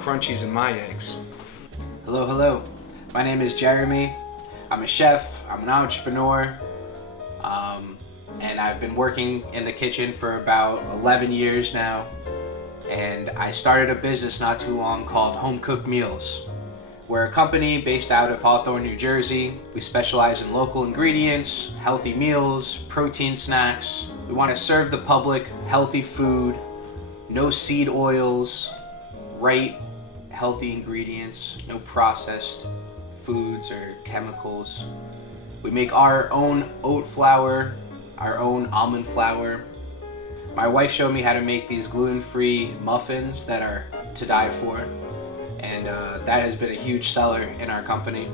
crunchies in my eggs. Hello. My name is Jeremy. I'm a chef, I'm an entrepreneur, and I've been working in the kitchen for about 11 years now. And I started a business not too long called Home Cooked Meals. We're a company based out of Hawthorne, New Jersey. We specialize in local ingredients, healthy meals, protein snacks. We want to serve the public healthy food, no seed oils, right healthy ingredients, no processed foods or chemicals. We make our own oat flour, our own almond flour. My wife showed me how to make these gluten-free muffins that are to die for, and that has been a huge seller in our company.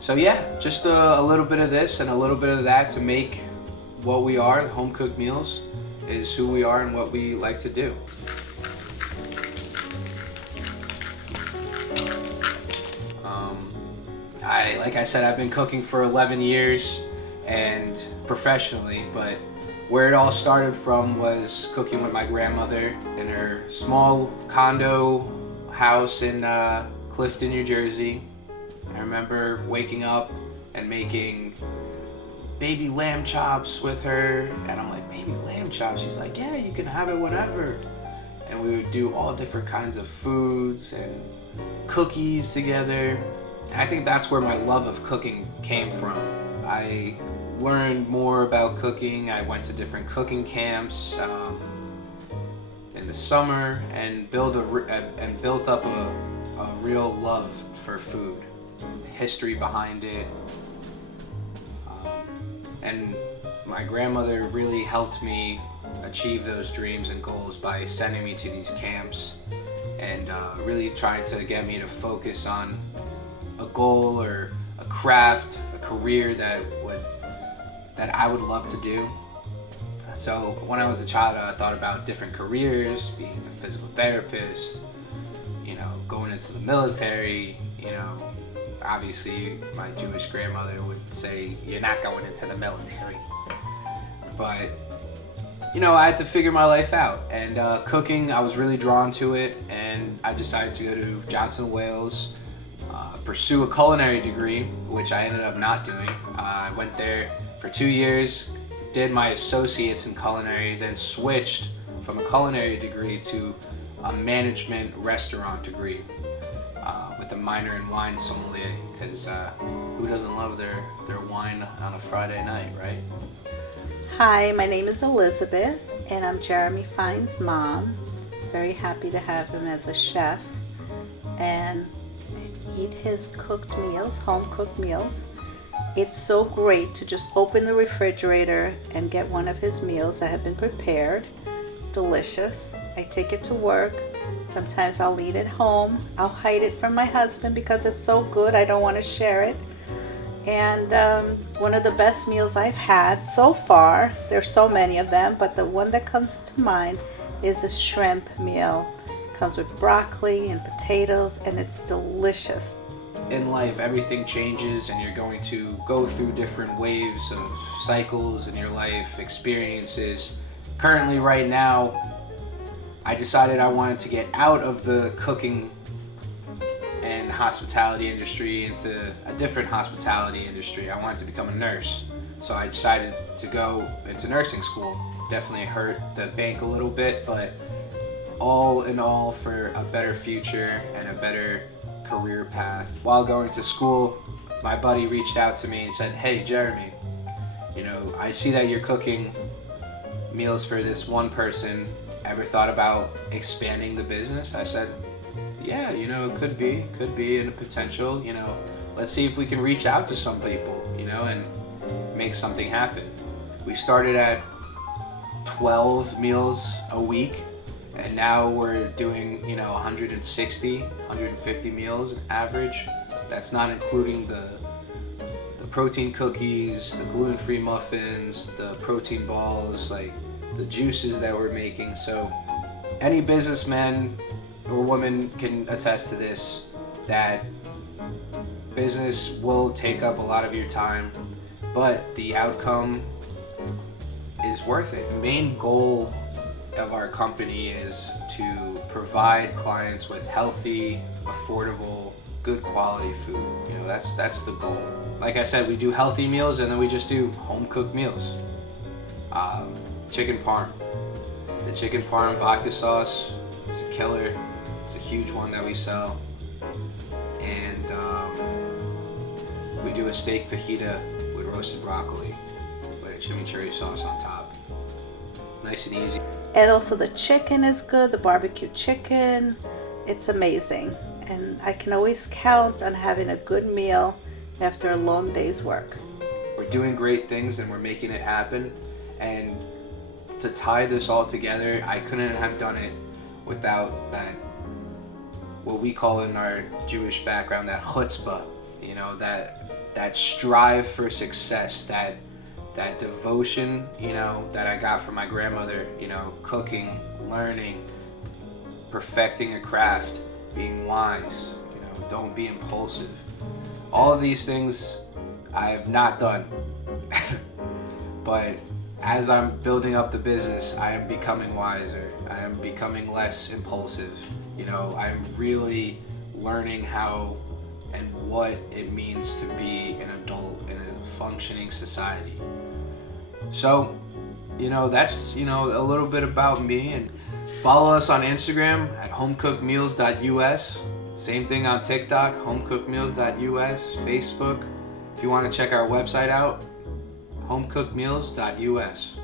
So yeah, just a little bit of this and a little bit of that to make what we are. Home Cooked Meals is who we are and what we like to do. Like I said, I've been cooking for 11 years and professionally, but where it all started from was cooking with my grandmother in her small condo house in Clifton, New Jersey. I remember waking up and making baby lamb chops with her, and I'm like, baby lamb chops? She's like, yeah, you can have it whenever. And we would do all different kinds of foods and cookies together. And I think that's where my love of cooking came from. I learned more about cooking. I went to different cooking camps in the summer and built up a real love for food, the history behind it. And my grandmother really helped me achieve those dreams and goals by sending me to these camps and really trying to get me to focus on a goal or a craft, a career that I would love to do. So when I was a child, I thought about different careers, being a physical therapist, going into the military. Obviously my Jewish grandmother would say, you're not going into the military. But I had to figure my life out, and cooking, I was really drawn to it, and I decided to go to Johnson Wales, pursue a culinary degree, which I ended up not doing. I went there for 2 years, did my associates in culinary, then switched from a culinary degree to a management restaurant degree with a minor in wine sommelier, because who doesn't love their wine on a Friday night, right? Hi, my name is Elizabeth, and I'm Jeremy Fine's mom. Very happy to have him as a chef and eat his cooked meals, home cooked meals. It's so great to just open the refrigerator and get one of his meals that have been prepared. Delicious. I take it to work. Sometimes I'll eat it home. I'll hide it from my husband because it's so good. I don't want to share it. And one of the best meals I've had so far, there's so many of them, but the one that comes to mind is a shrimp meal. It comes with broccoli and potatoes, and it's delicious. In life, everything changes, and you're going to go through different waves of cycles in your life, experiences. Currently, right now, I decided I wanted to get out of the cooking and hospitality industry into a different hospitality industry. I wanted to become a nurse, so I decided to go into nursing school. Definitely hurt the bank a little bit, but all in all, for a better future and a better career path. While going to school, my buddy reached out to me and said, hey Jeremy, I see that you're cooking meals for this one person. Ever thought about expanding the business? I said, yeah, it could be in a potential, let's see if we can reach out to some people, and make something happen. We started at 12 meals a week, and now we're doing, 160, 150 meals average. That's not including the protein cookies, the gluten-free muffins, the protein balls, like the juices that we're making. So any businessman or woman can attest to this, that business will take up a lot of your time, but the outcome is worth it. The main goal of our company is to provide clients with healthy, affordable, good quality food. You know, that's the goal. Like I said, we do healthy meals, and then we just do home cooked meals. Chicken parm. The chicken parm vodka sauce, it's a killer. It's a huge one that we sell. And we do a steak fajita with roasted broccoli with a chimichurri sauce on top. Nice and easy. And also the chicken is good, the barbecue chicken. It's amazing. And I can always count on having a good meal after a long day's work. We're doing great things and we're making it happen. And to tie this all together, I couldn't have done it without that, what we call in our Jewish background, that chutzpah, you know, that strive for success, that devotion, you know, that I got from my grandmother, you know, cooking, learning, perfecting a craft, being wise, you know, don't be impulsive. All of these things I have not done. But as I'm building up the business, I am becoming wiser. I am becoming less impulsive. You know, I'm really learning how and what it means to be an adult in a functioning society. So, you know, that's, you know, a little bit about me. And follow us on Instagram at homecookedmeals.us. Same thing on TikTok, homecookedmeals.us, Facebook. If you want to check our website out, homecookedmeals.us.